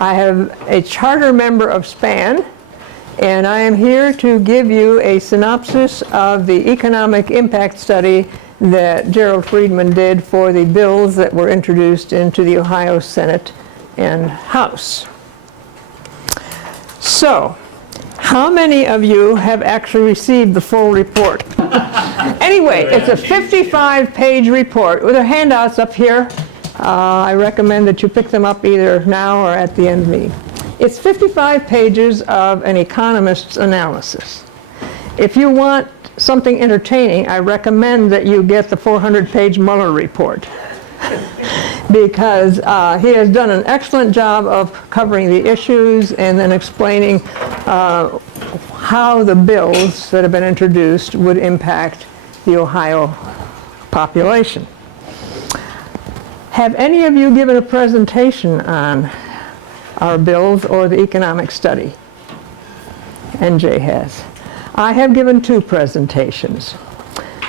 I have a charter member of SPAN, and I am here to give you a synopsis of the economic impact study that Gerald Friedman did for the bills that were introduced into the Ohio Senate and House. So, how many of you have actually received the full report? Anyway, it's a 55-page report with the handouts up here. I recommend that you pick them up either now or at the end of the meeting. It's 55 pages of an economist's analysis. If you want something entertaining, I recommend that you get the 400-page Mueller report because he has done an excellent job of covering the issues and then explaining how the bills that have been introduced would impact the Ohio population. Have any of you given a presentation on our bills or the economic study? NJ has. I have given 2 presentations.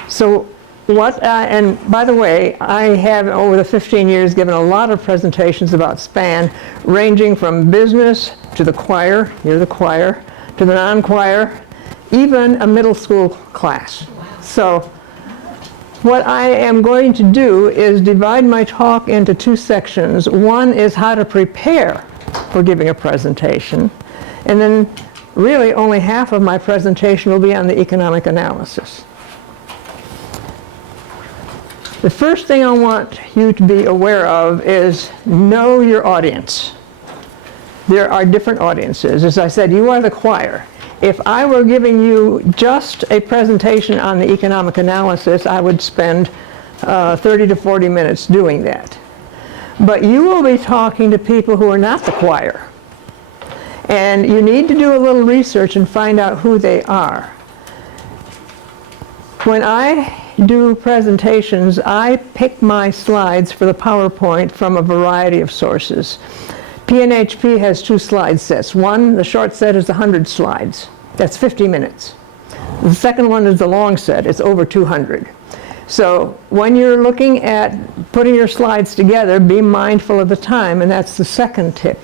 So and by the way, I have over the 15 years given a lot of presentations about SPAN, ranging from business to the choir, you're the choir, to the non-choir, even a middle school class. So what I am going to do is divide my talk into 2 sections. One is how to prepare for giving a presentation, and then really only half of my presentation will be on the economic analysis. The first thing I want you to be aware of is know your audience. There are different audiences. As I said, you are the choir. If I were giving you just a presentation on the economic analysis, I would spend 30 to 40 minutes doing that. But you will be talking to people who are not the choir. And you need to do a little research and find out who they are. When I do presentations, I pick my slides for the PowerPoint from a variety of sources. PNHP has 2 slide sets. One, the short set, is 100 slides. That's 50 minutes. The second one is the long set. It's over 200. So when you're looking at putting your slides together, be mindful of the time, and that's the second tip.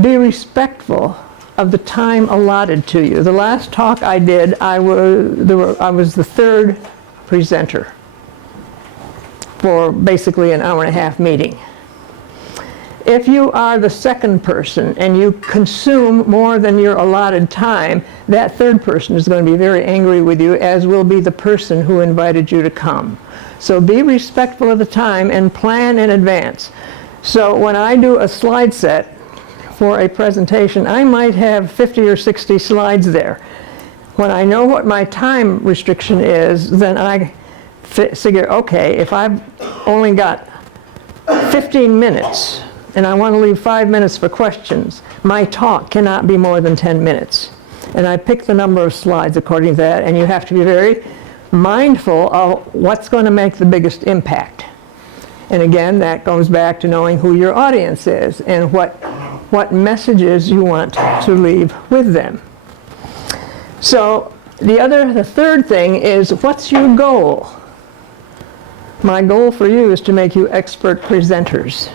Be respectful of the time allotted to you. The last talk I did, I was the 3rd presenter for basically an hour-and-a-half meeting. If you are the 2nd person and you consume more than your allotted time, that 3rd person is going to be very angry with you, as will be the person who invited you to come. So be respectful of the time and plan in advance. So when I do a slide set for a presentation, I might have 50 or 60 slides there. When I know what my time restriction is, then I figure, okay, if I've only got 15 minutes and I want to leave 5 minutes for questions, my talk cannot be more than 10 minutes. And I pick the number of slides according to that, and you have to be very mindful of what's going to make the biggest impact. And again, that goes back to knowing who your audience is and what messages you want to leave with them. So the 3rd thing is, what's your goal? My goal for you is to make you expert presenters.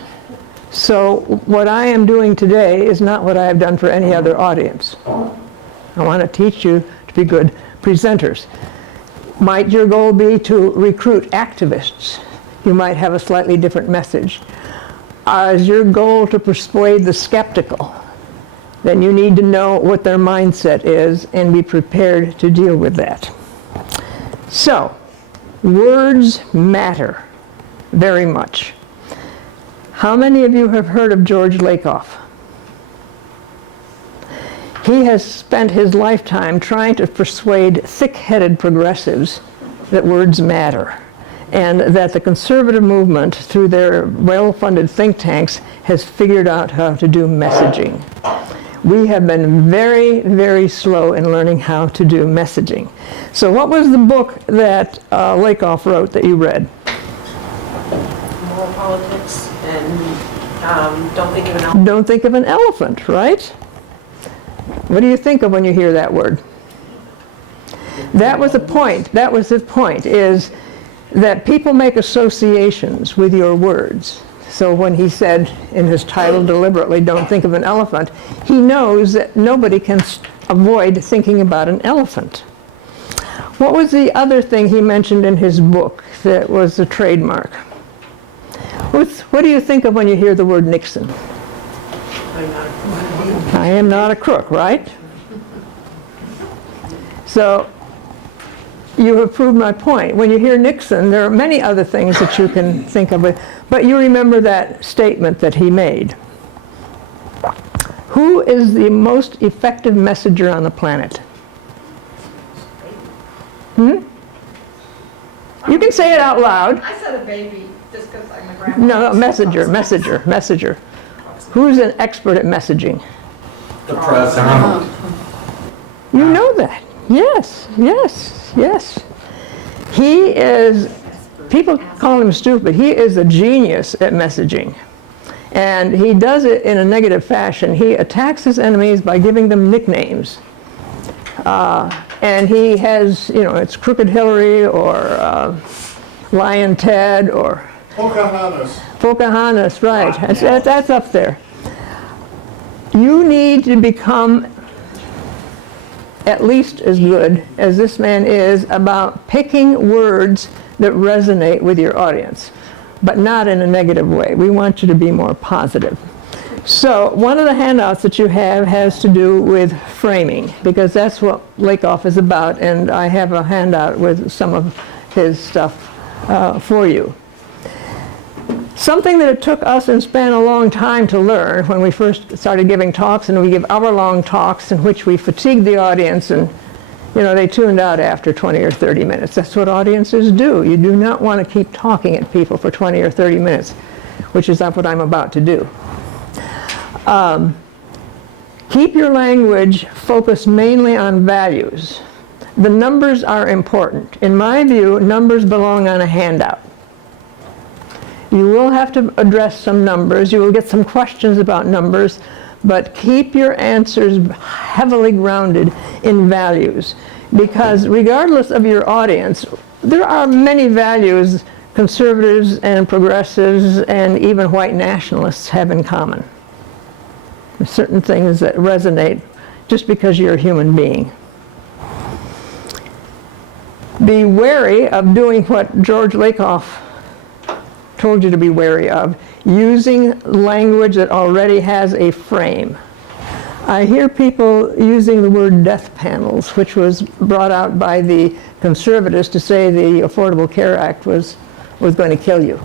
So what I am doing today is not what I have done for any other audience. I want to teach you to be good presenters. Might your goal be to recruit activists? You might have a slightly different message. Is your goal to persuade the skeptical? Then you need to know what their mindset is and be prepared to deal with that. So, words matter very much. How many of you have heard of George Lakoff? He has spent his lifetime trying to persuade thick-headed progressives that words matter, and that the conservative movement, through their well-funded think tanks, has figured out how to do messaging. We have been very, very slow in learning how to do messaging. So what was the book that Lakoff wrote that you read? Moral Politics and Don't Think of an Elephant. Don't Think of an Elephant, right? What do you think of when you hear that word? That was the point. That was the point, is that people make associations with your words. So when he said in his title deliberately, "Don't think of an elephant," he knows that nobody can avoid thinking about an elephant. What was the other thing he mentioned in his book that was a trademark? What do you think of when you hear the word Nixon? I am not a crook, right? So you have proved my point. When you hear Nixon, there are many other things that you can think of, but you remember that statement that he made. Who is the most effective messenger on the planet? You can say it out loud. I said a baby just because I'm a grandma. No, messenger. Who's an expert at messaging? The president. You know that. Yes. He is, people call him stupid. He is a genius at messaging. And he does it in a negative fashion. He attacks his enemies by giving them nicknames. And he has, it's Crooked Hillary or Lion Ted or Pocahontas, right. That's up there. You need to become at least as good as this man is about picking words that resonate with your audience, but not in a negative way. We want you to be more positive. So one of the handouts that you have has to do with framing, because that's what Lakoff is about, and I have a handout with some of his stuff for you. Something that it took us and Span a long time to learn when we first started giving talks, and we give hour-long talks in which we fatigued the audience, and they tuned out after 20 or 30 minutes. That's what audiences do. You do not want to keep talking at people for 20 or 30 minutes, which is what I'm about to do. Keep your language focused mainly on values. The numbers are important. In my view, numbers belong on a handout. You will have to address some numbers. You will get some questions about numbers, but keep your answers heavily grounded in values, because regardless of your audience, there are many values conservatives and progressives and even white nationalists have in common. There's certain things that resonate just because you're a human being. Be wary of doing what George Lakoff told you to be wary of, using language that already has a frame. I hear people using the word death panels, which was brought out by the conservatives to say the Affordable Care Act was going to kill you.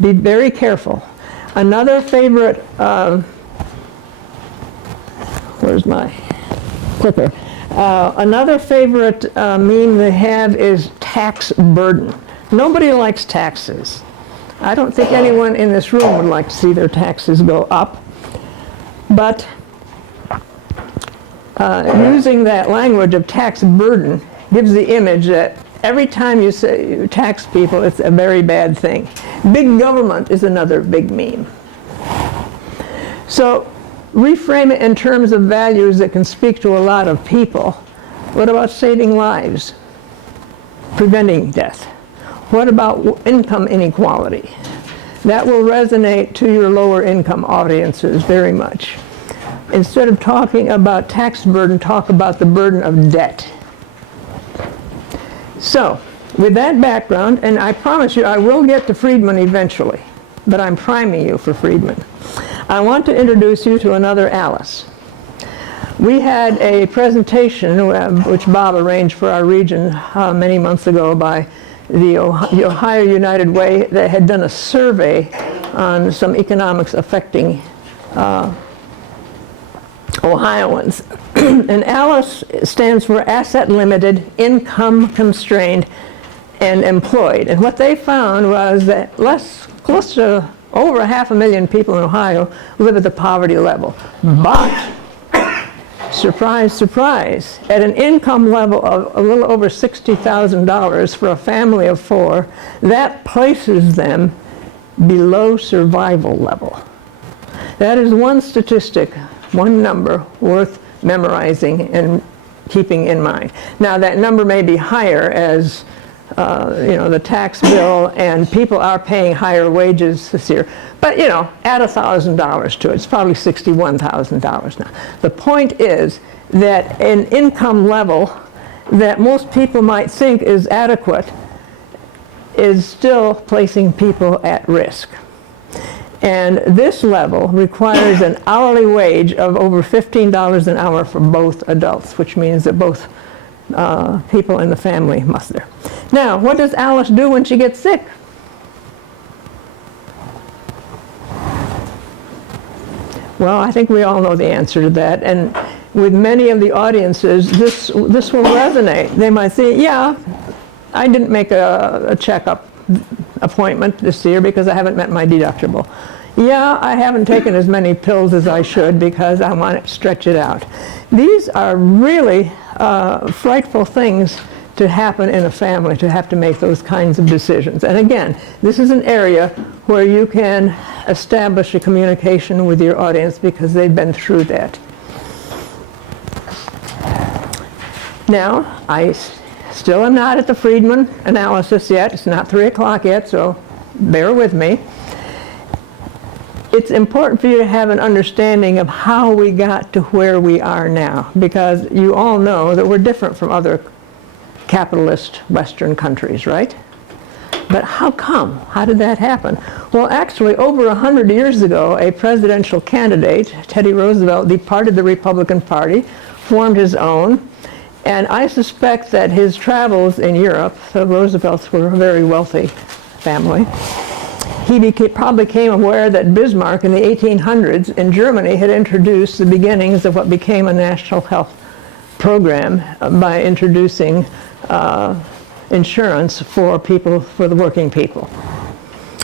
Be very careful. Another favorite, where's my clicker? Another favorite meme they have is tax burden. Nobody likes taxes. I don't think anyone in this room would like to see their taxes go up. But using that language of tax burden gives the image that every time you say you tax people, it's a very bad thing. Big government is another big meme. So reframe it in terms of values that can speak to a lot of people. What about saving lives? Preventing death? What about income inequality? That will resonate to your lower income audiences very much. Instead of talking about tax burden, talk about the burden of debt. So, with that background, and I promise you I will get to Friedman eventually, but I'm priming you for Friedman. I want to introduce you to another Alice. We had a presentation which Bob arranged for our region many months ago by the Ohio United Way that had done a survey on some economics affecting Ohioans. And ALICE stands for Asset Limited, Income Constrained, and Employed. And what they found was that close to over 500,000 people in Ohio live at the poverty level. But, surprise, surprise, at an income level of a little over $60,000 for a family of 4, that places them below survival level. That is one statistic, one number worth memorizing and keeping in mind. Now that number may be higher as the tax bill, and people are paying higher wages this year. But, add $1,000 to it. It's probably $61,000 now. The point is that an income level that most people might think is adequate is still placing people at risk. And this level requires an hourly wage of over $15 an hour for both adults, which means that both people in the family must there. Now, what does Alice do when she gets sick? Well, I think we all know the answer to that, and with many of the audiences, this will resonate. They might say, yeah, I didn't make a checkup appointment this year because I haven't met my deductible. Yeah, I haven't taken as many pills as I should because I want to stretch it out. These are really frightful things to happen in a family, to have to make those kinds of decisions. And again, this is an area where you can establish a communication with your audience because they've been through that. Now, I still am not at the Friedman analysis yet. It's not 3 o'clock yet, so bear with me. It's important for you to have an understanding of how we got to where we are now, because you all know that we're different from other capitalist Western countries, right? But how come? How did that happen? Well, actually, over 100 years ago, a presidential candidate, Teddy Roosevelt, departed the Republican Party, formed his own, and I suspect that his travels in Europe, the Roosevelts were a very wealthy family, he probably became aware that Bismarck in the 1800s in Germany had introduced the beginnings of what became a national health program by introducing insurance for the working people.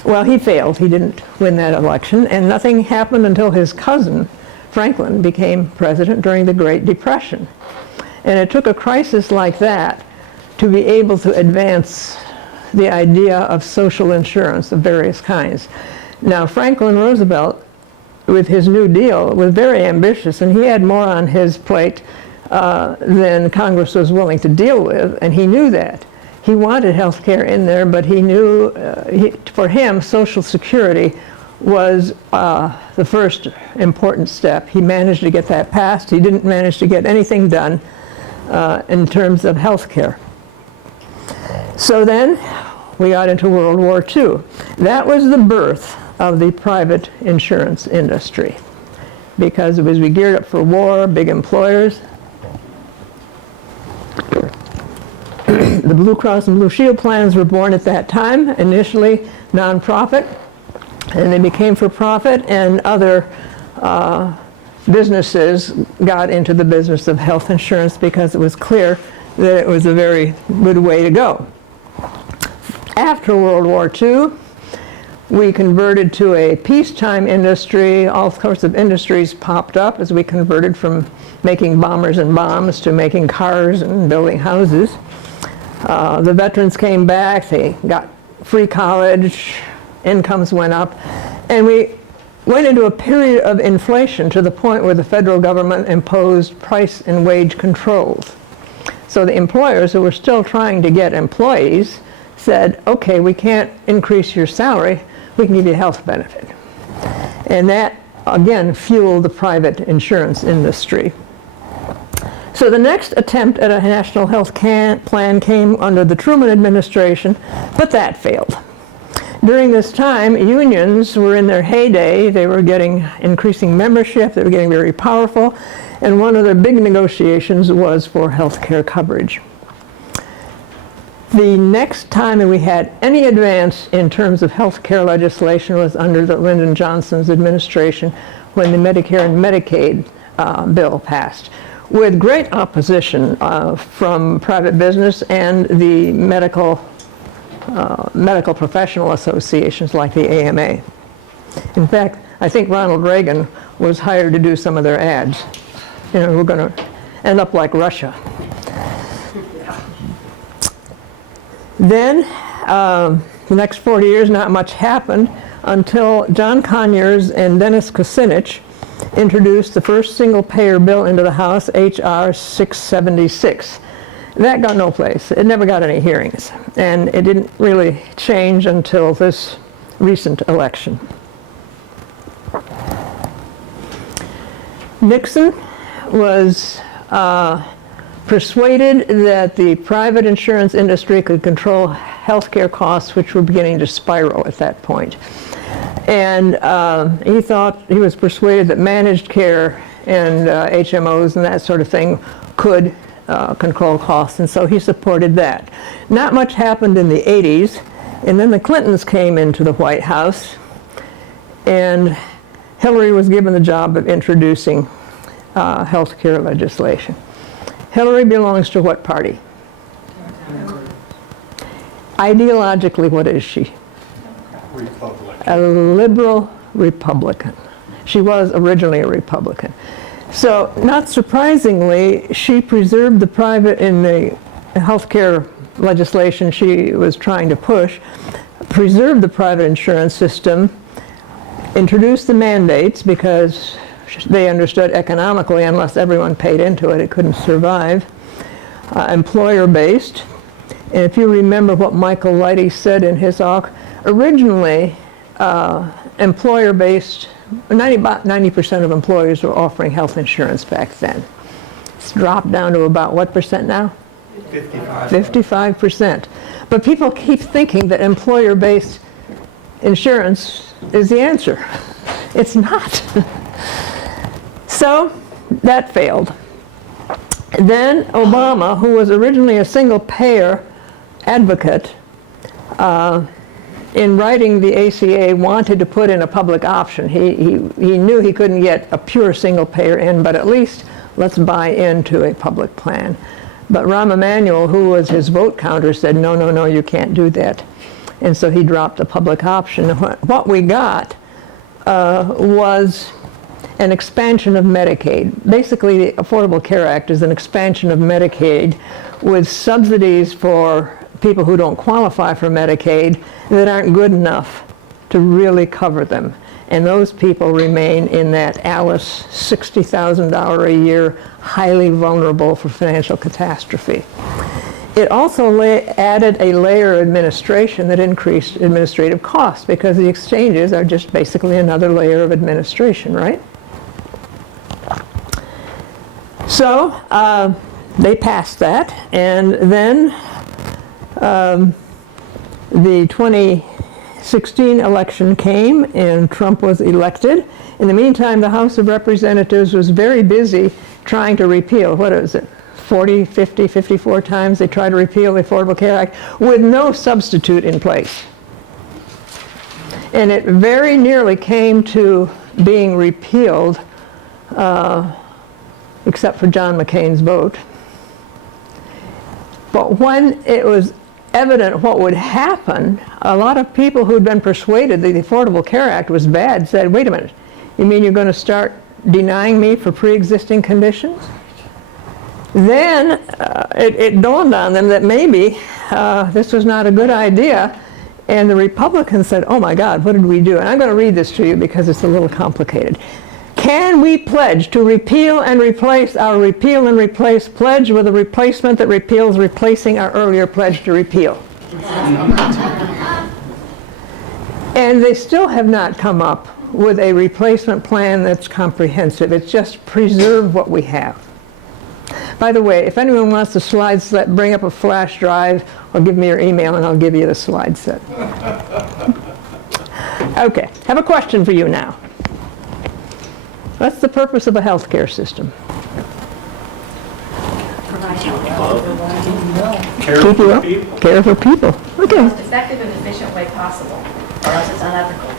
Well, he failed. He didn't win that election, and nothing happened until his cousin, Franklin, became president during the Great Depression. And it took a crisis like that to be able to advance the idea of social insurance of various kinds. Now, Franklin Roosevelt, with his New Deal, was very ambitious, and he had more on his plate than Congress was willing to deal with, and he knew that. He wanted health care in there, but he knew, for him, Social Security was the first important step. He managed to get that passed. He didn't manage to get anything done in terms of health care. So then we got into World War II. That was the birth of the private insurance industry, because as we geared up for war, big employers, the Blue Cross and Blue Shield plans were born at that time, initially nonprofit, and they became for profit, and other businesses got into the business of health insurance because it was clear that it was a very good way to go. After World War II, we converted to a peacetime industry. All sorts of industries popped up as we converted from making bombers and bombs to making cars and building houses. The veterans came back, they got free college, incomes went up, and we went into a period of inflation to the point where the federal government imposed price and wage controls. So the employers who were still trying to get employees said, okay, we can't increase your salary, we can give you a health benefit. And that, again, fueled the private insurance industry. So the next attempt at a national health plan came under the Truman administration, but that failed. During this time, unions were in their heyday. They were getting increasing membership, they were getting very powerful, and one of their big negotiations was for health care coverage. The next time that we had any advance in terms of health care legislation was under the Lyndon Johnson's administration, when the Medicare and Medicaid bill passed, with great opposition from private business and the medical professional associations like the AMA. In fact, I think Ronald Reagan was hired to do some of their ads. You know, we're going to end up like Russia. Then, the next 40 years, not much happened until John Conyers and Dennis Kucinich introduced the first single-payer bill into the House, H.R. 676. That got no place. It never got any hearings. And it didn't really change until this recent election. Nixon was persuaded that the private insurance industry could control healthcare costs, which were beginning to spiral at that point. And he was persuaded that managed care and HMOs and that sort of thing could control costs, and so he supported that. Not much happened in the 80s, and then the Clintons came into the White House, and Hillary was given the job of introducing health care legislation. Hillary belongs to what party? Ideologically, what is she? Republican. A liberal Republican. She was originally a Republican. So, not surprisingly, she preserved the private in the healthcare legislation she was trying to push, preserved the private insurance system, introduced the mandates because they understood economically, unless everyone paid into it, it couldn't survive, employer-based. And if you remember what Michael Leidy said in his talk, originally, employer-based, about 90% of employers were offering health insurance back then. It's dropped down to about what percent now? 55. 55%. But people keep thinking that employer-based insurance is the answer. It's not. So that failed. Then Obama, who was originally a single-payer advocate, in writing the ACA, wanted to put in a public option. He knew he couldn't get a pure single payer in, but at least let's buy into a public plan. But Rahm Emanuel, who was his vote counter, said, no, no, no, you can't do that. And so he dropped the public option. What we got was an expansion of Medicaid. Basically, the Affordable Care Act is an expansion of Medicaid with subsidies for people who don't qualify for Medicaid that aren't good enough to really cover them. And those people remain in that Alice $60,000 a year, highly vulnerable for financial catastrophe. It also added a layer of administration that increased administrative costs because the exchanges are just basically another layer of administration, right? So they passed that, and then the 2016 election came and Trump was elected. In the meantime, the House of Representatives was very busy trying to repeal, what is it, 40, 50, 54 times they tried to repeal the Affordable Care Act with no substitute in place. And it very nearly came to being repealed, except for John McCain's vote. But when it was evident what would happen, a lot of people who'd been persuaded that the Affordable Care Act was bad said, wait a minute, you mean you're going to start denying me for pre-existing conditions? Then it dawned on them that maybe this was not a good idea, and the Republicans said, oh my God, what did we do? And I'm going to read this to you because it's a little complicated. Can we pledge to repeal and replace our repeal and replace pledge with a replacement that repeals replacing our earlier pledge to repeal? And they still have not come up with a replacement plan that's comprehensive. It's just preserve what we have. By the way, if anyone wants the slide set, bring up a flash drive or give me your email and I'll give you the slide set. Okay, have a question for you now. What's the purpose of a healthcare system? Care Keep you for up? people. Care for people. Okay. Most effective and efficient way possible, or else it's unethical.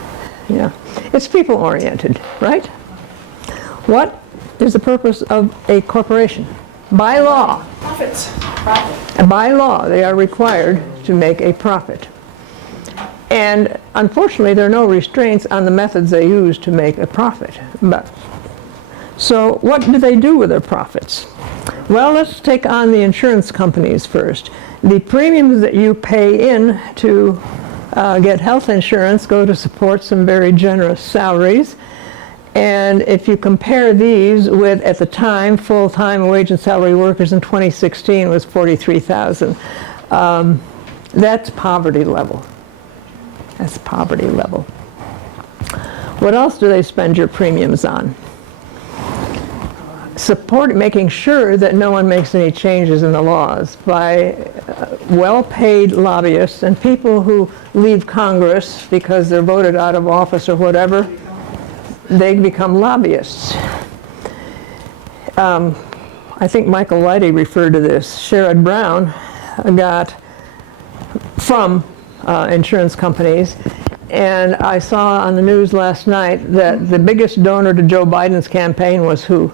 Yeah. It's people-oriented, right? What is the purpose of a corporation? By law. Profits. Profit. By law, they are required to make a profit. And unfortunately, there are no restraints on the methods they use to make a profit. So what do they do with their profits? Well, let's take on the insurance companies first. The premiums that you pay in to get health insurance go to support some very generous salaries. And if you compare these with, at the time, full-time wage and salary workers in 2016 was 43,000. That's poverty level. That's poverty level. What else do they spend your premiums on? Making sure that no one makes any changes in the laws by well-paid lobbyists and people who leave Congress because they're voted out of office or whatever. They become lobbyists. I think Michael Whitey referred to this. Sherrod Brown got from insurance companies, and I saw on the news last night that the biggest donor to Joe Biden's campaign was who?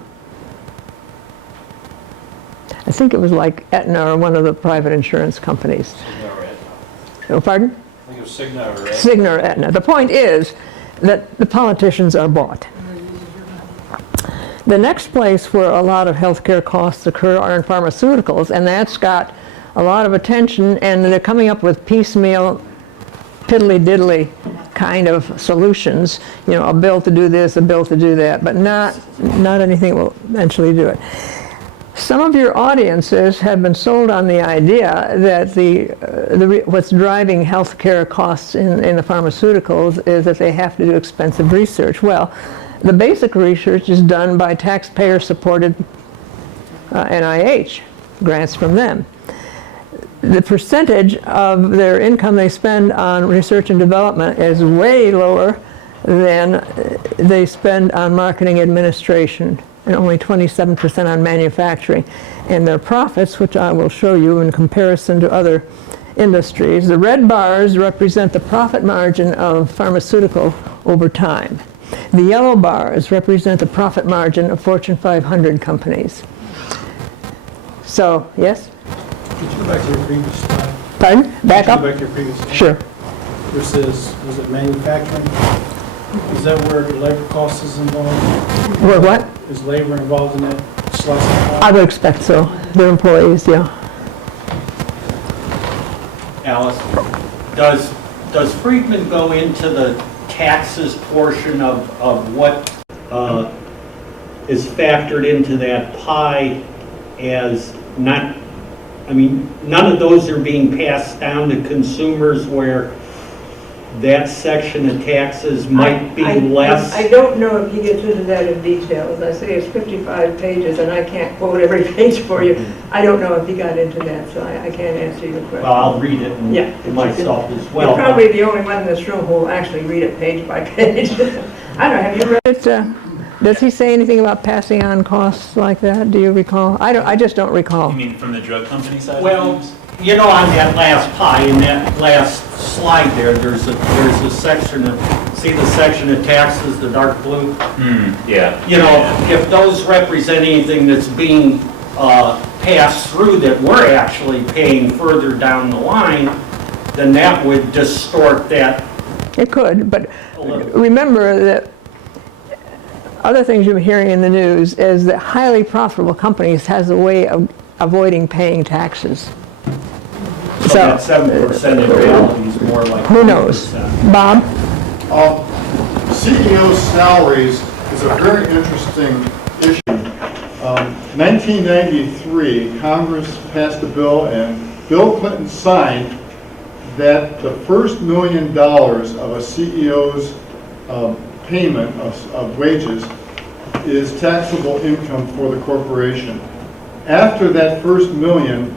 I think it was like Aetna or one of the private insurance companies. Cigna or Aetna. Oh, pardon? I think it was Cigna or Aetna. Cigna or Aetna. The point is that the politicians are bought. The next place where a lot of healthcare costs occur are in pharmaceuticals, and that's got a lot of attention, and they're coming up with piecemeal, piddly-diddly kind of solutions. You know, a bill to do this, a bill to do that, but not anything that will eventually do it. Some of your audiences have been sold on the idea that what's driving healthcare costs in the pharmaceuticals is that they have to do expensive research. Well, the basic research is done by taxpayer-supported NIH, grants from them. The percentage of their income they spend on research and development is way lower than they spend on marketing administration, and only 27% on manufacturing. And their profits, which I will show you in comparison to other industries, the red bars represent the profit margin of pharmaceutical over time. The yellow bars represent the profit margin of Fortune 500 companies. So, yes? Could you go back to your previous slide? Pardon? Back Could you up? go back to your previous slide? Sure. Where it says, was it manufacturing? Is that where labor cost is involved? Where what? Is labor involved in that slice of the I pie? would expect so. Their employees, yeah. Alice, does Friedman go into the taxes portion of what is factored into that pie as not, I mean, none of those are being passed down to consumers where that section of taxes might be less? I don't know if he gets into that in detail. As I say, it's 55 pages, and I can't quote every page for you. I don't know if he got into that, so I can't answer your question. Well, I'll read it Yeah. myself as well. You're probably the only one in this room who will actually read it page by page. I don't know, have you read it? Does he say anything about passing on costs like that? Do you recall? I just don't recall. You mean from the drug company side? Well, of things? you know, on that last pie, in that last slide there's a section of, see the section of taxes, the dark blue? Yeah. You know, if those represent anything that's being passed through that we're actually paying further down the line, then that would distort that It could, but a little. remember that other things you're hearing in the news is that highly profitable companies has a way of avoiding paying taxes. So that 7% in reality is more like Who knows? 3%. Bob? CEO salaries is a very interesting issue. 1993, Congress passed a bill, and Bill Clinton signed that the first $1 million of a CEO's payment of wages is taxable income for the corporation. After that first $1 million,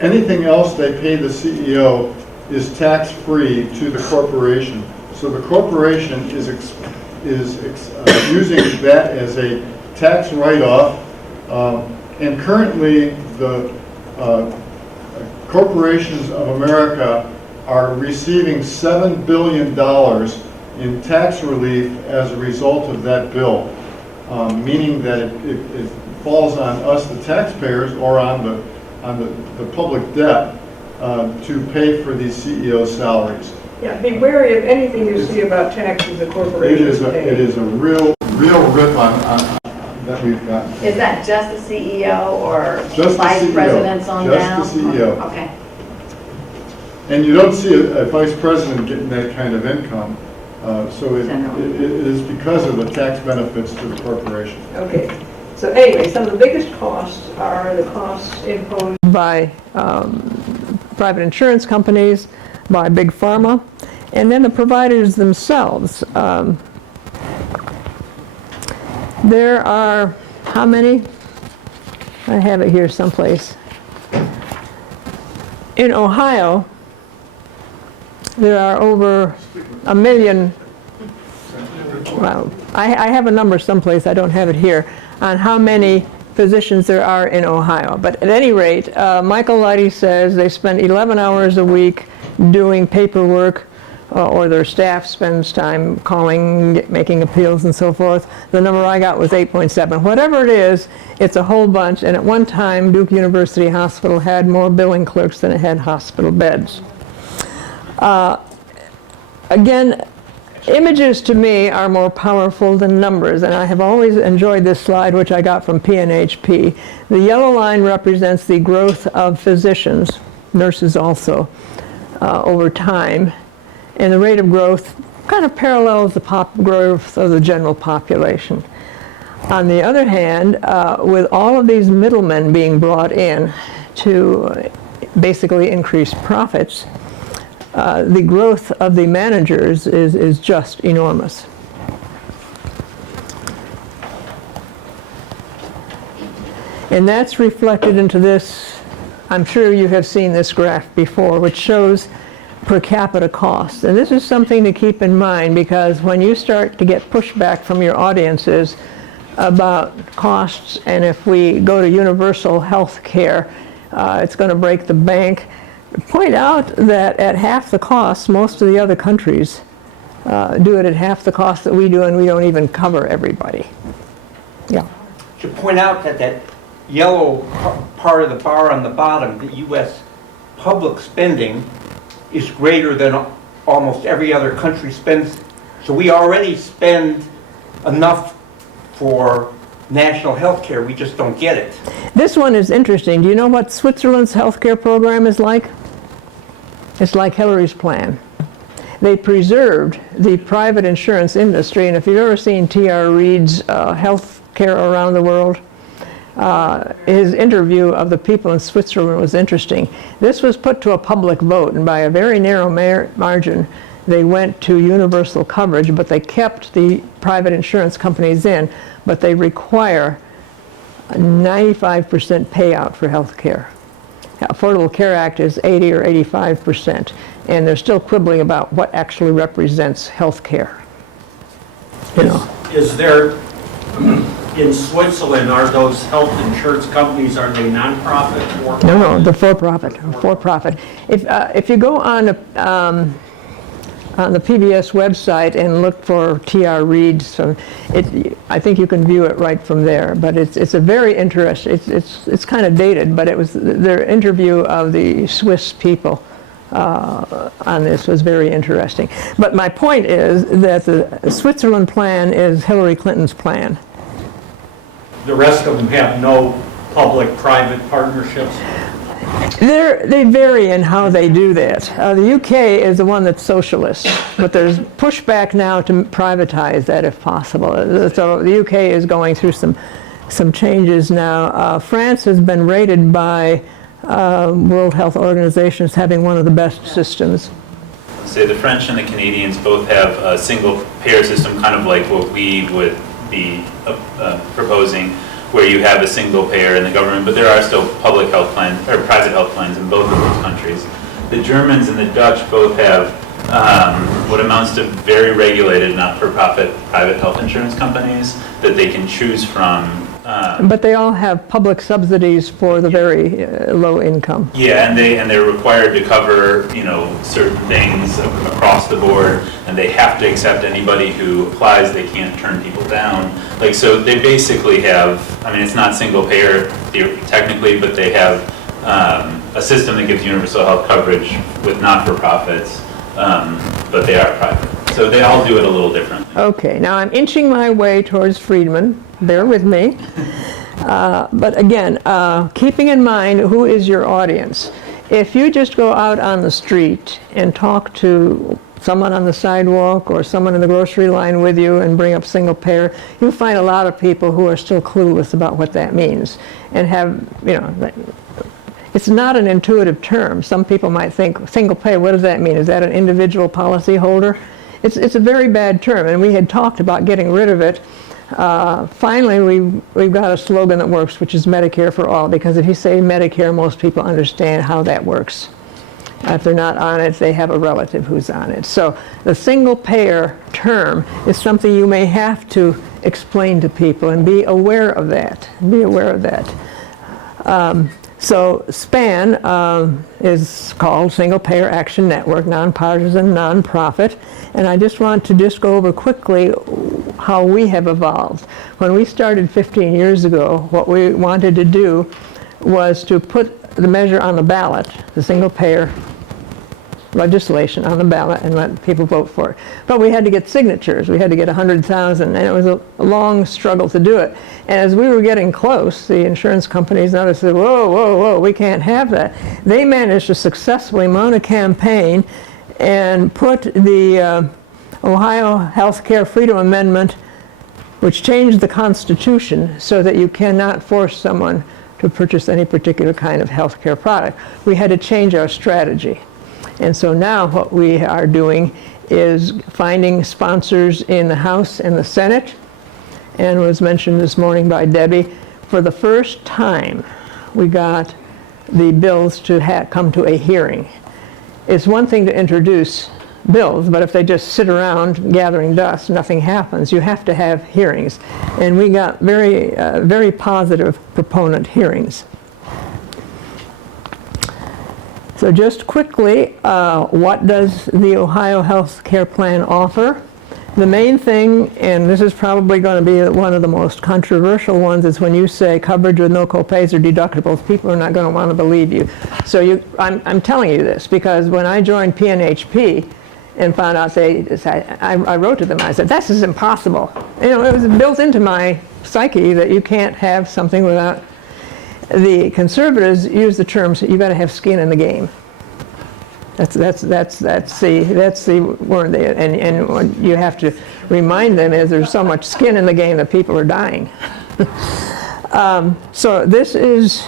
anything else they pay the CEO is tax-free to the corporation. So the corporation is using that as a tax write-off, and currently the corporations of America are receiving $7 billion in tax relief as a result of that bill, meaning that it falls on us, the taxpayers, or on the public debt to pay for these CEO salaries. Yeah, be wary of anything you see about taxes the corporations pay. It is a real rip on that we've gotten. Is that just the CEO or Just the vice CEO. presidents on down? Just the CEO. Okay. And you don't see a vice president getting that kind of income. So it is because of the tax benefits to the corporation. Okay. So anyway, some of the biggest costs are the costs imposed by private insurance companies, by big pharma, and then the providers themselves. There are, how many? I have it here someplace. In Ohio, there are over 1 million, well, I have a number someplace, I don't have it here, on how many physicians there are in Ohio. But at any rate, Michael Luddy says they spend 11 hours a week doing paperwork, or their staff spends time calling, making appeals and so forth. The number I got was 8.7. Whatever it is, it's a whole bunch, and at one time Duke University Hospital had more billing clerks than it had hospital beds. Again, images to me are more powerful than numbers, and I have always enjoyed this slide, which I got from PNHP. The yellow line represents the growth of physicians, nurses also, over time. And the rate of growth kind of parallels the growth of the general population. On the other hand, with all of these middlemen being brought in to basically increase profits, the growth of the managers is just enormous. And that's reflected into this. I'm sure you have seen this graph before, which shows per capita cost. And this is something to keep in mind, because when you start to get pushback from your audiences about costs, and if we go to universal health care, it's going to break the bank, point out that at half the cost, most of the other countries do it at half the cost that we do, and we don't even cover everybody. Yeah. Should point out that that yellow part of the bar on the bottom, the U.S. public spending, is greater than almost every other country spends. So we already spend enough for national health care, we just don't get it. This one is interesting. Do you know what Switzerland's healthcare program is like? It's like Hillary's plan. They preserved the private insurance industry, and if you've ever seen T.R. Reid's Health Care Around the World, his interview of the people in Switzerland was interesting. This was put to a public vote, and by a very narrow margin, they went to universal coverage, but they kept the private insurance companies in, but they require a 95% payout for health care. Affordable Care Act is 80 or 85%, and they're still quibbling about what actually represents health care. You know. Is there, in Switzerland, are those health insurance companies, are they nonprofit or? No, they're for-profit. For-profit. If you go on the PBS website and look for T.R. Reid, so I think you can view it right from there. But it's a very interesting. It's kind of dated, but it was their interview of the Swiss people on this was very interesting. But my point is that the Switzerland plan is Hillary Clinton's plan. The rest of them have no public-private partnerships? They vary in how they do that. The UK is the one that's socialist, but there's pushback now to privatize that if possible. So the UK is going through some changes now. France has been rated by World Health Organization as having one of the best systems. Say the French and the Canadians both have a single payer system, kind of like what we would be proposing, where you have a single payer in the government, but there are still public health plans, or private health plans in both of those countries. The Germans and the Dutch both have what amounts to very regulated, not-for-profit private health insurance companies that they can choose from. But they all have public subsidies for the very low income. Yeah, and they're required to cover, certain things across the board, and they have to accept anybody who applies. They can't turn people down. So they basically have, it's not single payer technically, but they have a system that gives universal health coverage with not-for-profits, but they are private. So they all do it a little different. Okay, now I'm inching my way towards Friedman. Bear with me. But again, keeping in mind who is your audience. If you just go out on the street and talk to someone on the sidewalk or someone in the grocery line with you and bring up single payer, you'll find a lot of people who are still clueless about what that means and have, it's not an intuitive term. Some people might think, single payer, what does that mean? Is that an individual policy holder? It's a very bad term, and we had talked about getting rid of it. Finally, we've got a slogan that works, which is Medicare for all, because if you say Medicare, most people understand how that works. If they're not on it, they have a relative who's on it. So the single payer term is something you may have to explain to people and be aware of that. Be aware of that. So SPAN is called Single Payer Action Network, nonpartisan, nonprofit, and I just want to go over quickly how we have evolved. When we started 15 years ago, what we wanted to do was to put the measure on the ballot, the single payer legislation on the ballot, and let people vote for it. But we had to get signatures. We had to get 100,000, and it was a long struggle to do it. And as we were getting close, the insurance companies noticed that, whoa, we can't have that. They managed to successfully mount a campaign and put the Ohio Healthcare Freedom Amendment, which changed the Constitution so that you cannot force someone to purchase any particular kind of health care product. We had to change our strategy. And so now what we are doing is finding sponsors in the House and the Senate, and was mentioned this morning by Debbie, for the first time we got the bills to come to a hearing. It's one thing to introduce bills, but if they just sit around gathering dust, nothing happens. You have to have hearings. And we got very positive proponent hearings. So just quickly, what does the Ohio Health Care Plan offer? The main thing, and this is probably going to be one of the most controversial ones, is when you say coverage with no copays or deductibles, people are not going to want to believe you. So I'm telling you this because when I joined PNHP and found out I wrote to them, I said, this is impossible. It was built into my psyche that you can't have something without. The conservatives use the terms, you got to have skin in the game. That's the word, and what you have to remind them is there's so much skin in the game that people are dying. So this is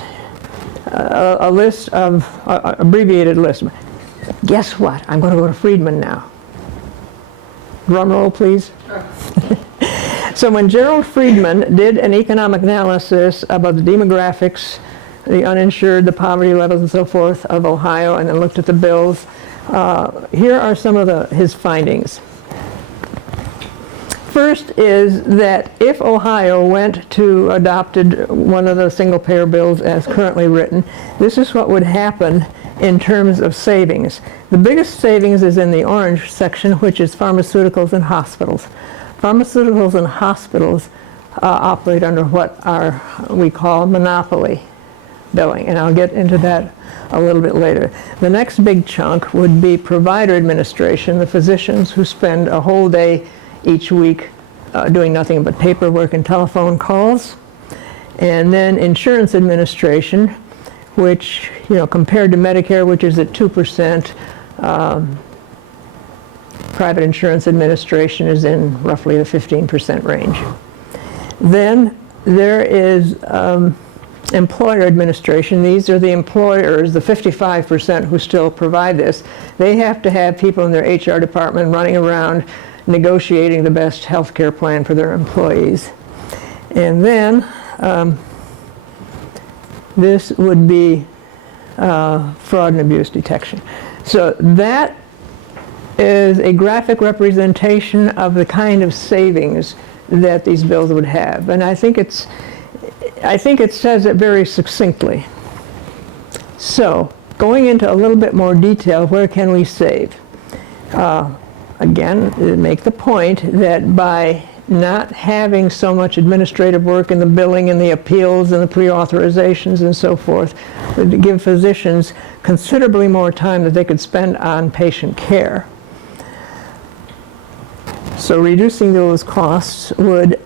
a list of abbreviated list. Guess what? I'm going to go to Friedman now. Drum roll, please. So when Gerald Friedman did an economic analysis about the demographics, the uninsured, the poverty levels and so forth of Ohio, and then looked at the bills, here are some of his findings. First is that if Ohio went to adopted one of the single payer bills as currently written, this is what would happen in terms of savings. The biggest savings is in the orange section, which is pharmaceuticals and hospitals. Pharmaceuticals and hospitals operate under what we call monopoly billing, and I'll get into that a little bit later. The next big chunk would be provider administration, the physicians who spend a whole day each week doing nothing but paperwork and telephone calls. And then insurance administration, which, compared to Medicare, which is at 2%, private insurance administration is in roughly the 15% range. Then there is employer administration. These are the employers, the 55% who still provide this. They have to have people in their HR department running around negotiating the best health care plan for their employees. And then this would be fraud and abuse detection. So that is a graphic representation of the kind of savings that these bills would have. And I think it says it very succinctly. So, going into a little bit more detail, where can we save? Again, make the point that by not having so much administrative work in the billing and the appeals and the pre-authorizations and so forth, would give physicians considerably more time that they could spend on patient care. So reducing those costs would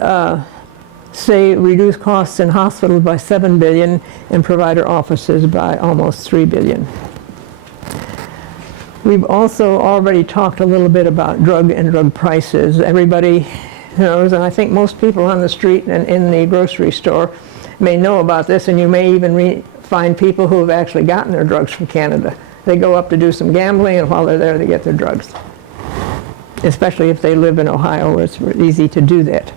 reduce costs in hospitals by $7 billion and provider offices by almost $3 billion. We've also already talked a little bit about drug and drug prices. Everybody knows, and I think most people on the street and in the grocery store may know about this, and you may even find people who have actually gotten their drugs from Canada. They go up to do some gambling, and while they're there, they get their drugs. Especially if they live in Ohio, where it's easy to do that.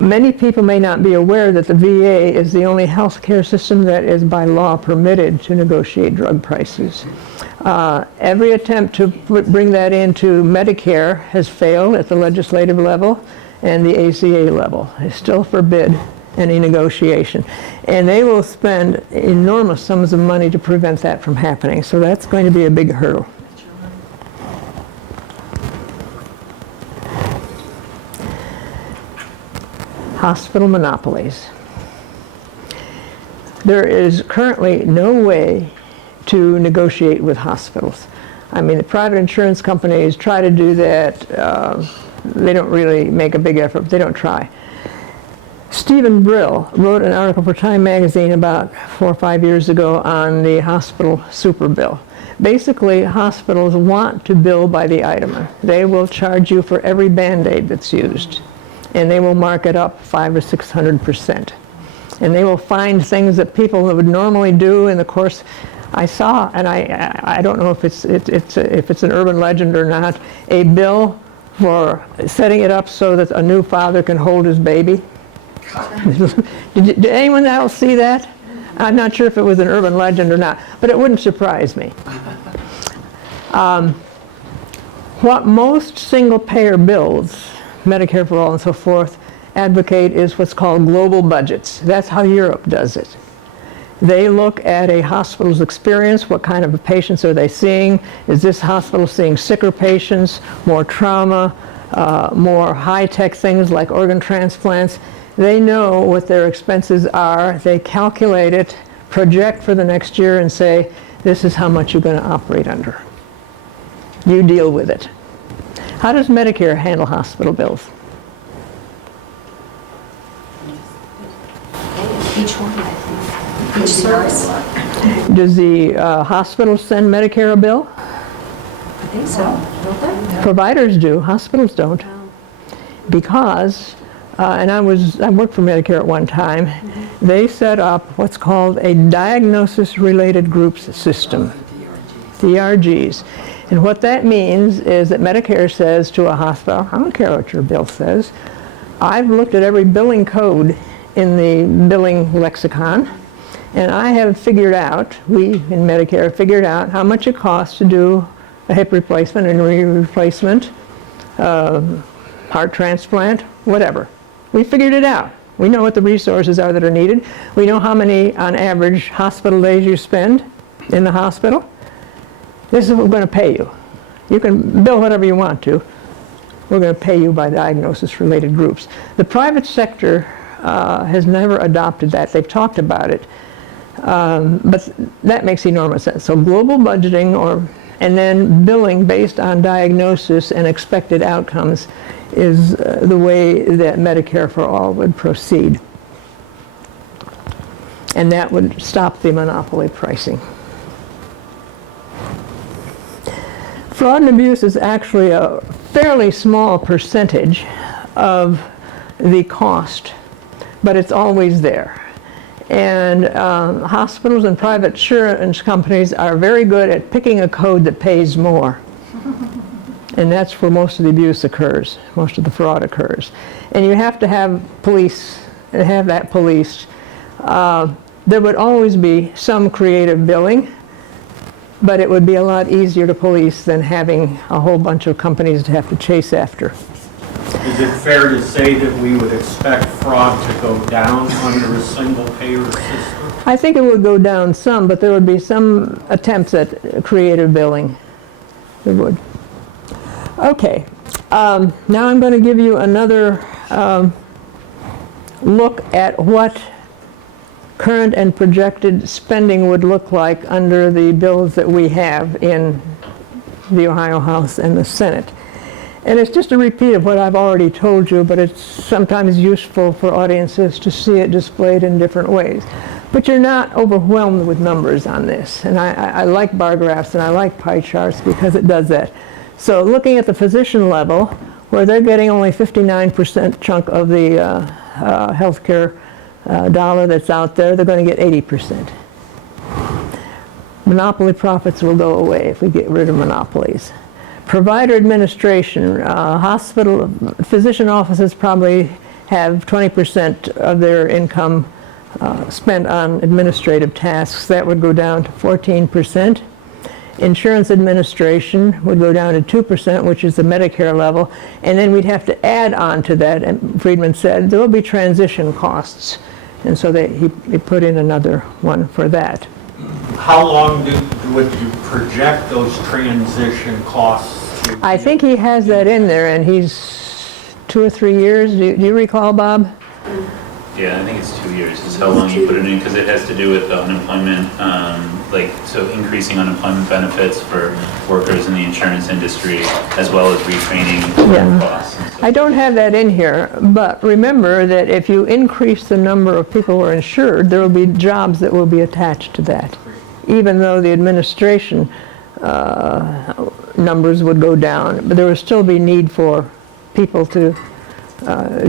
Many people may not be aware that the VA is the only health care system that is by law permitted to negotiate drug prices. Every attempt to bring that into Medicare has failed at the legislative level and the ACA level. They still forbid any negotiation. And they will spend enormous sums of money to prevent that from happening. So that's going to be a big hurdle. Hospital monopolies. There is currently no way to negotiate with hospitals. I mean, the private insurance companies try to do that. They don't really make a big effort. They don't try. Stephen Brill wrote an article for Time magazine about 4 or 5 years ago on the hospital super bill. Basically, hospitals want to bill by the item. They will charge you for every Band-Aid that's used, and they will mark it up 500 or 600%. And they will find things that people would normally do in the course. I saw, and I don't know if it's an urban legend or not, a bill for setting it up so that a new father can hold his baby. Did anyone else see that? I'm not sure if it was an urban legend or not, but it wouldn't surprise me. What most single-payer bills, Medicare for All and so forth, advocate is what's called global budgets. That's how Europe does it. They look at a hospital's experience. What kind of patients are they seeing? Is this hospital seeing sicker patients, more trauma, more high-tech things like organ transplants? They know what their expenses are. They calculate it, project for the next year, and say, this is how much you're going to operate under. You deal with it. How does Medicare handle hospital bills? Each one, I think. Each service. Does the hospital send Medicare a bill? I think so, don't they? Providers do, hospitals don't. Because, and I worked for Medicare at one time, they set up what's called a diagnosis-related groups system, DRGs. And what that means is that Medicare says to a hospital, I don't care what your bill says, I've looked at every billing code in the billing lexicon, and I have figured out, we in Medicare have figured out how much it costs to do a hip replacement, a knee replacement, heart transplant, whatever. We figured it out. We know what the resources are that are needed. We know how many, on average, hospital days you spend in the hospital. This is what we're going to pay you. You can bill whatever you want to. We're going to pay you by diagnosis-related groups. The private sector has never adopted that. They've talked about it, but that makes enormous sense. So global budgeting, and then billing based on diagnosis and expected outcomes is the way that Medicare for All would proceed. And that would stop the monopoly pricing. Fraud and abuse is actually a fairly small percentage of the cost, but it's always there. And hospitals and private insurance companies are very good at picking a code that pays more. And that's where most of the abuse occurs, most of the fraud occurs. And you have to have that policed. There would always be some creative billing, but it would be a lot easier to police than having a whole bunch of companies to have to chase after. Is it fair to say that we would expect fraud to go down under a single-payer system? I think it would go down some, but there would be some attempts at creative billing. There would. Okay, now I'm going to give you another look at what current and projected spending would look like under the bills that we have in the Ohio House and the Senate. And it's just a repeat of what I've already told you, but it's sometimes useful for audiences to see it displayed in different ways. But you're not overwhelmed with numbers on this. And I like bar graphs and I like pie charts because it does that. So looking at the physician level, where they're getting only 59% chunk of the healthcare dollar that's out there, they're going to get 80%. Monopoly profits will go away if we get rid of monopolies. Provider administration, hospital, physician offices probably have 20% of their income spent on administrative tasks. That would go down to 14%. Insurance administration would go down to 2%, which is the Medicare level, and then we'd have to add on to that, and Friedman said there will be transition costs, and so he put in another one for that. How long would you project those transition costs to? I think he has that in there, and he's 2 or 3 years. Do you recall, Bob? Yeah, I think it's 2 years is how long you put it in, because it has to do with the unemployment, so increasing unemployment benefits for workers in the insurance industry, as well as retraining costs. I don't have that in here, but remember that if you increase the number of people who are insured, there will be jobs that will be attached to that, even though the administration numbers would go down, but there will still be need for people to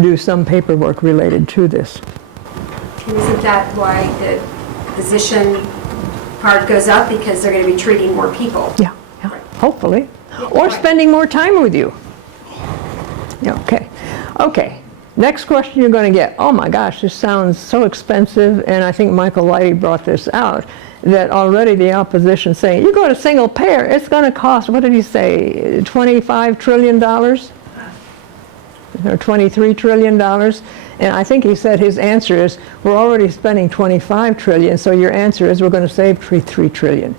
do some paperwork related to this. Isn't that why the physician part goes up, because they're going to be treating more people? Yeah, hopefully. Or spending more time with you. Yeah, okay. Next question you're going to get. Oh my gosh, this sounds so expensive, and I think Michael Leidy brought this out, that already the opposition saying, you go to single payer, it's going to cost, what did he say, $25 trillion? Or $23 trillion? And I think he said his answer is, we're already spending $25 trillion, so your answer is we're going to save $3 trillion.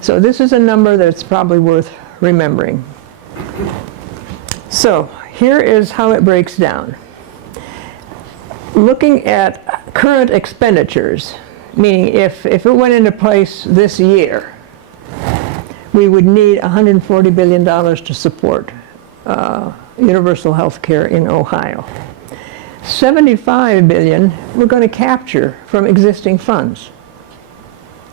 So this is a number that's probably worth remembering. So here is how it breaks down. Looking at current expenditures, meaning if it went into place this year, we would need $140 billion to support universal health care in Ohio. $75 billion we're going to capture from existing funds.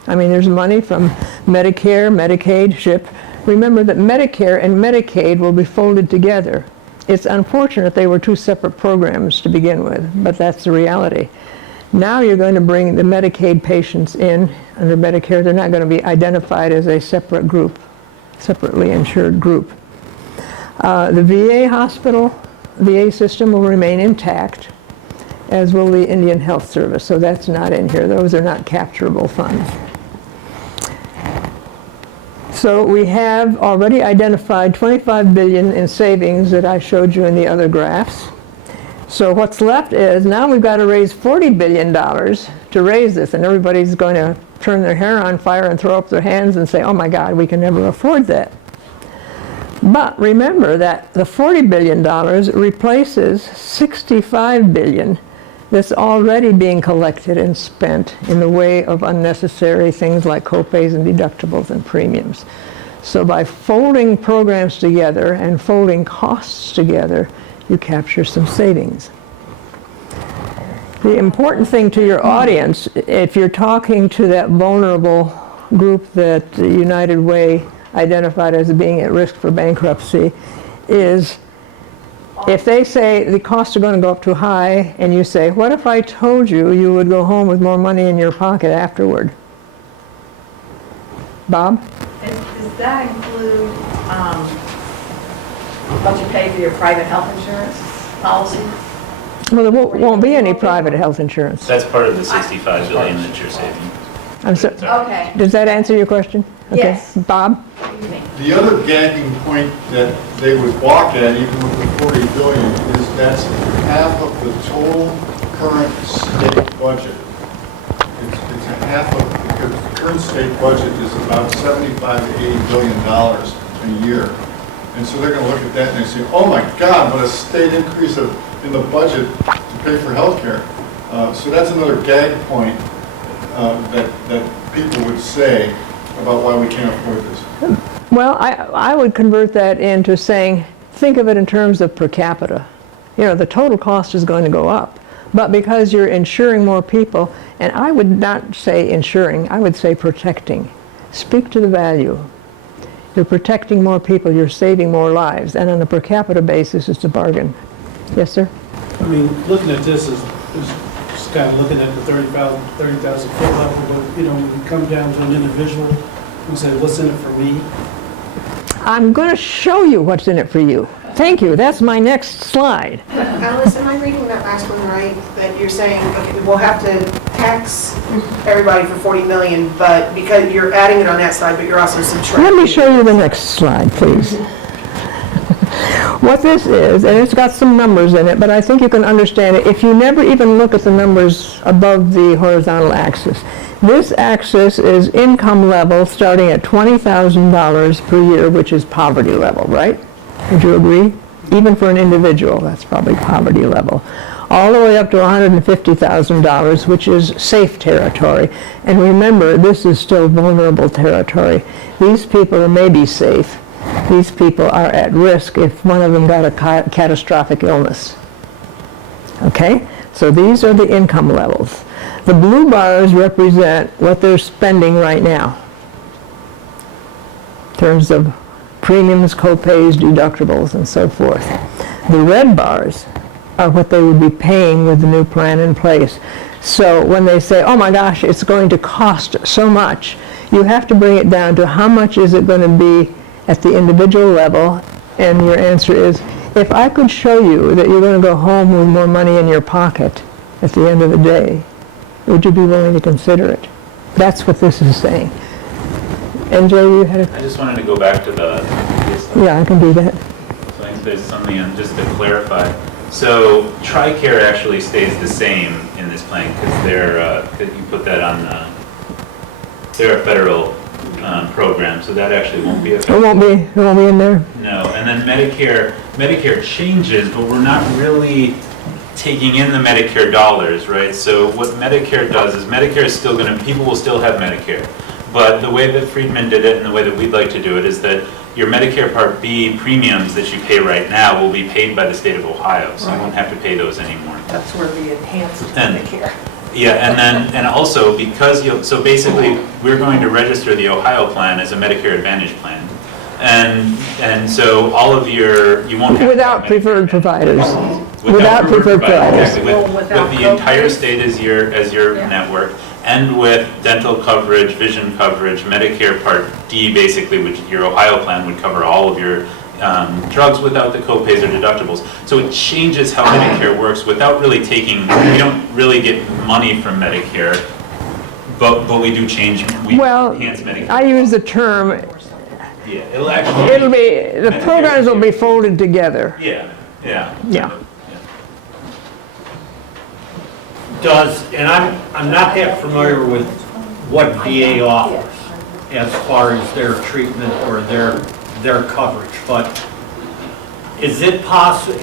I mean, there's money from Medicare, Medicaid, SHIP. Remember that Medicare and Medicaid will be folded together. It's unfortunate they were two separate programs to begin with, but that's the reality. Now you're going to bring the Medicaid patients in under Medicare. They're not going to be identified as a separate group, separately insured group. The VA hospital, VA system will remain intact, as will the Indian Health Service, so that's not in here. Those are not capturable funds. So we have already identified $25 billion in savings that I showed you in the other graphs. So what's left is now we've got to raise $40 billion to raise this, and everybody's going to turn their hair on fire and throw up their hands and say, oh my God, we can never afford that. But remember that the $40 billion replaces $65 billion that's already being collected and spent in the way of unnecessary things like copays and deductibles and premiums. So by folding programs together and folding costs together, you capture some savings. The important thing to your audience, if you're talking to that vulnerable group that the United Way identified as being at risk for bankruptcy, is if they say the costs are going to go up too high, and you say, what if I told you you would go home with more money in your pocket afterward? Bob? Does that include what you pay for your private health insurance policy? Well, there won't be any private health insurance. That's part of the $65 billion that you're saving. I'm sorry. Okay. Does that answer your question? Okay. Yes. Bob? The other gagging point that they would balk at, even with the $40 billion, is that's half of the total current state budget. It's a half of, because the current state budget is about $75 to $80 billion a year. And so they're going to look at that and they say, oh my God, what a state increase in the budget to pay for health care. So that's another gag point that people would say about why we can't afford this. Well, I would convert that into saying, think of it in terms of per capita. You know, the total cost is going to go up, but because you're insuring more people And I would not say insuring, I would say protecting. Speak to the value. You're protecting more people, you're saving more lives, and on a per capita basis, it's a bargain. Yes, sir? I mean, looking at this is just kind of looking at the 30,000 foot level, but, you know, when you come down to an individual and say, what's in it for me? I'm going to show you what's in it for you. Thank you, that's my next slide. Alice, am I reading that last one right? That you're saying, okay, we'll have to tax everybody for 40 million, but because you're adding it on that side, but you're also subtracting. Let me show you the next slide, please. What this is, and it's got some numbers in it, but I think you can understand it if you never even look at the numbers above the horizontal axis. This axis is income level starting at $20,000 per year, which is poverty level, right? Would you agree? Even for an individual, that's probably poverty level. All the way up to $150,000, which is safe territory. And remember, this is still vulnerable territory. These people may be safe. These people are at risk if one of them got a catastrophic illness. Okay? So these are the income levels. The blue bars represent what they're spending right now in terms of premiums, co-pays, deductibles, and so forth. The red bars are what they would be paying with the new plan in place. So when they say, oh my gosh, it's going to cost so much, you have to bring it down to how much is it going to be at the individual level, and your answer is, if I could show you that you're going to go home with more money in your pocket at the end of the day, would you be willing to consider it? That's what this is saying. MJ, you had a... I just wanted to go back to the... Yeah, I can do that. So I think there's something, just to clarify. So TRICARE actually stays the same in this plan because they're, you put that on, they're a federal program, so that actually won't be affected. It won't be in there? No, and then Medicare changes, but we're not really taking in the Medicare dollars, right? So what Medicare does is Medicare is still going to, people will still have Medicare. But the way that Friedman did it and the way that we'd like to do it is that your Medicare Part B premiums that you pay right now will be paid by the state of Ohio, so you won't have to pay those anymore. That's where the enhanced And- Medicare. Yeah, and also because so basically we're going to register the Ohio plan as a Medicare Advantage plan. And so all of you won't have Without preferred Medicare providers. Advantage. Without preferred providers. Exactly, with the entire state as your network, and with dental coverage, vision coverage, Medicare Part D basically, which your Ohio plan would cover all of your drugs without the co-pays or deductibles. So it changes how Medicare works without really taking, we don't really get money from Medicare, but we do change, we Well, enhance Medicare. I use the term, Yeah, it'll the programs will be folded together. Yeah. Yeah. And I'm not that familiar with what VA offers as far as their treatment or their coverage, but is it possible,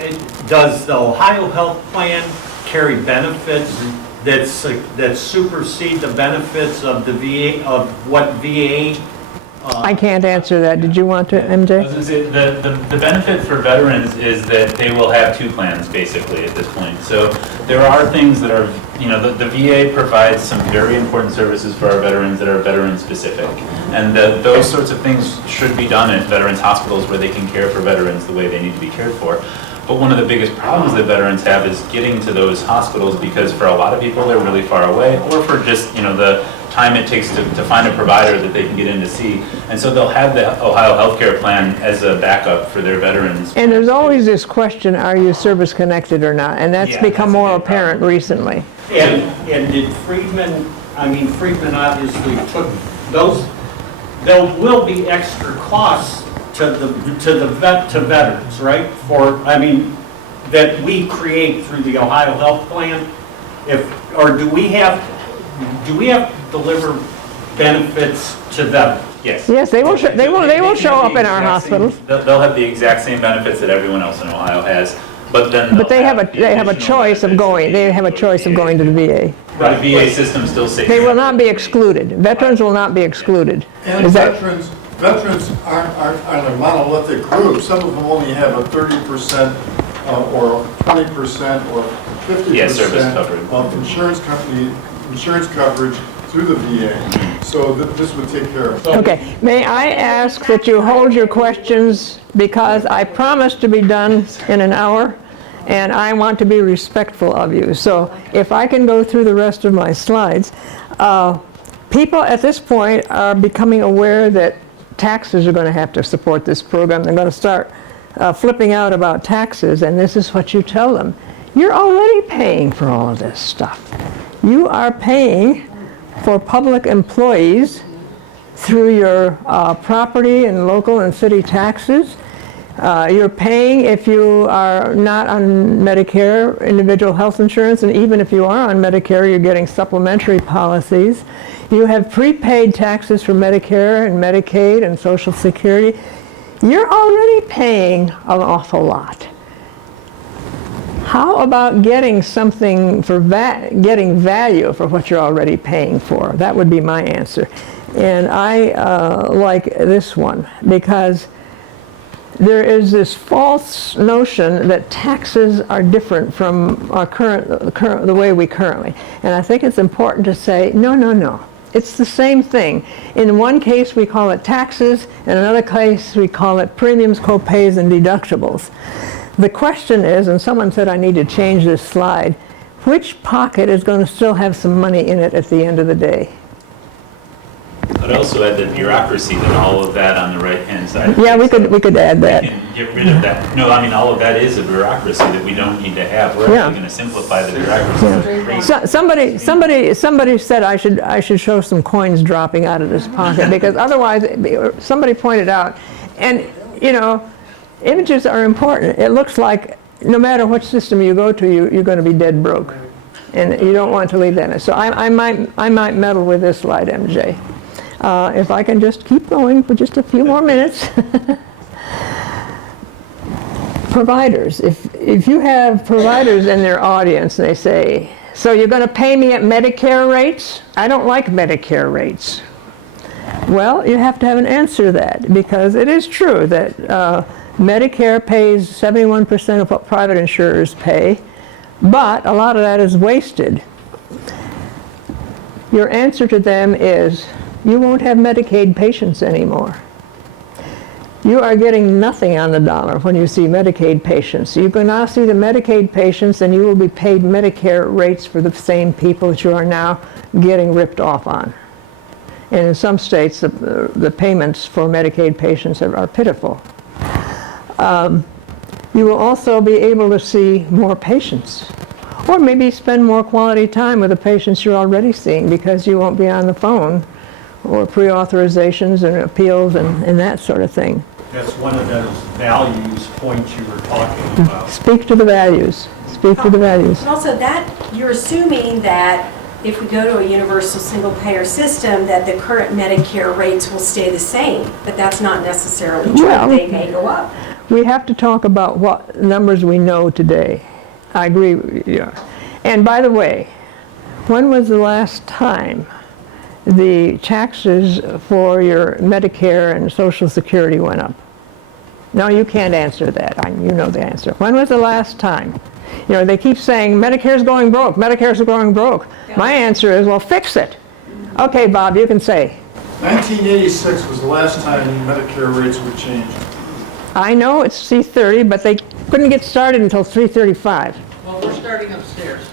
does the Ohio Health Plan carry benefits that supersede the benefits of the VA, of what VA? I can't answer that. Did you want to, I was MJ? gonna say, the benefit for veterans is that they will have two plans basically at this point. So there are things that are, the VA provides some very important services for our veterans that are veteran specific. And those sorts of things should be done at veterans hospitals where they can care for veterans the way they need to be cared for. But one of the biggest problems that veterans have is getting to those hospitals because for a lot of people they're really far away, or for just, the time it takes to find a provider that they can get in to see. And so they'll have the Ohio Healthcare Plan as a backup for their veterans. And there's always this question, are you service connected or not? And that's Yeah, become that's a more big problem. apparent recently. And did Friedman obviously took those, there will be extra costs to veterans, right? That we create through the Ohio Health Plan. Do we have to deliver benefits to them? Yes. Yes, they will show up in our Exact hospitals. same- They'll have the exact same benefits that everyone else in Ohio has, but then. But they have a additional choice of benefits going, they have a choice of going to the VA. The VA system still saves. They will not be excluded. Veterans will not be excluded. And Is that, veterans aren't a monolithic group. Some of them only have a 30% or 20% or 50% Yeah, service coverage. of insurance company insurance coverage through the VA. So this would take care of it. Okay, may I ask that you hold your questions, because I promised to be done in an hour, and I want to be respectful of you. So if I can go through the rest of my slides. People at this point are becoming aware that taxes are going to have to support this program. They're going to start flipping out about taxes, and this is what you tell them. You're already paying for all of this stuff. You are paying for public employees through your property and local and city taxes. You're paying if you are not on Medicare, individual health insurance, and even if you are on Medicare, you're getting supplementary policies. You have prepaid taxes for Medicare and Medicaid and Social Security. You're already paying an awful lot. How about getting something for getting value for what you're already paying for? That would be my answer. And I like this one, because there is this false notion that taxes are different from our the way we currently. And I think it's important to say, no. It's the same thing. In one case, we call it taxes. In another case, we call it premiums, co-pays, and deductibles. The question is, and someone said I need to change this slide, which pocket is going to still have some money in it at the end of the day? I'd also add the bureaucracy, that all of that on the right-hand side. Yeah, we could add that. We can get rid of that. No, I mean, all of that is a bureaucracy that we don't need to have. We're actually going to simplify the bureaucracy. Somebody said I should show some coins dropping out of this pocket, because otherwise, somebody pointed out, and you know, images are important. It looks like no matter which system you go to, you're going to be dead broke, and you don't want to leave that in. So I might meddle with this slide, MJ. If I can just keep going for just a few more minutes. Providers. If you have providers in their audience, they say, so you're going to pay me at Medicare rates? I don't like Medicare rates. Well, you have to have an answer to that, because it is true that Medicare pays 71% of what private insurers pay, but a lot of that is wasted. Your answer to them is, you won't have Medicaid patients anymore. You are getting nothing on the dollar when you see Medicaid patients. You can now see the Medicaid patients, and you will be paid Medicare rates for the same people that you are now getting ripped off on. And in some states, the payments for Medicaid patients are pitiful. You will also be able to see more patients, or maybe spend more quality time with the patients you're already seeing, because you won't be on the phone, or pre-authorizations and appeals and that sort of thing. That's one of those values points you were talking about. Speak to the values. Speak to the values. And also that, you're assuming that if we go to a universal single-payer system, that the current Medicare rates will stay the same, but that's not necessarily true. Well, they may go up. We have to talk about what numbers we know today. I agree with you. And by the way, when was the last time the taxes for your Medicare and Social Security went up? No, you can't answer that. You know the answer. When was the last time? You know, they keep saying Medicare's going broke, Medicare's going broke. Yeah. My answer is, well, fix it. Okay, Bob, you can say. 1986 was the last time Medicare rates were changed. I know it's C30, but they couldn't get started until 335. Well, we're starting upstairs.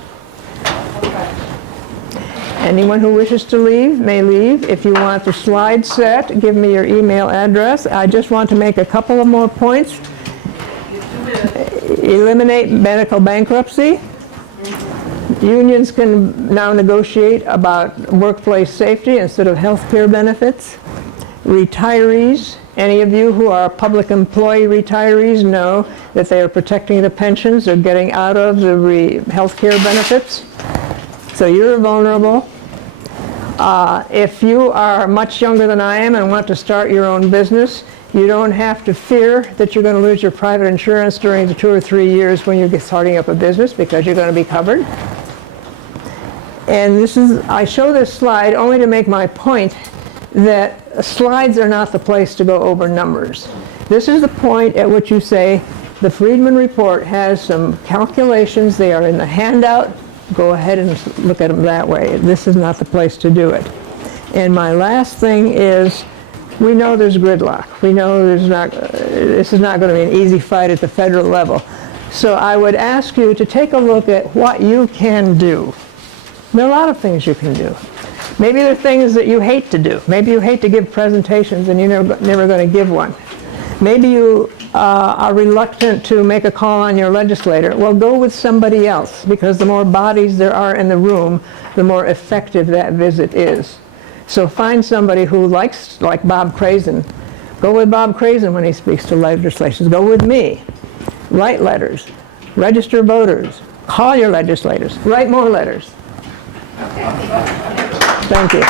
Anyone who wishes to leave may leave. If you want the slide set, give me your email address. I just want to make a couple of more points. Eliminate medical bankruptcy. Unions can now negotiate about workplace safety instead of health care benefits. Retirees. Any of you who are public employee retirees know that they are protecting the pensions. They're getting out of the health care benefits. So you're vulnerable. If you are much younger than I am and want to start your own business, you don't have to fear that you're going to lose your private insurance during the 2 or 3 years when you're starting up a business, because you're going to be covered. And I show this slide only to make my point that slides are not the place to go over numbers. This is the point at which you say, the Friedman report has some calculations. They are in the handout go ahead and look at them that way. This is not the place to do it. And my last thing is, we know there's gridlock. We know this is not going to be an easy fight at the federal level. So I would ask you to take a look at what you can do. There are a lot of things you can do. Maybe there are things that you hate to do. Maybe you hate to give presentations and you're never going to give one. Maybe you are reluctant to make a call on your legislator. Well, go with somebody else, because the more bodies there are in the room, the more effective that visit is. So find somebody who likes, like Bob Crazen. Go with Bob Crazen when he speaks to legislations. Go with me. Write letters. Register voters. Call your legislators. Write more letters. Thank you.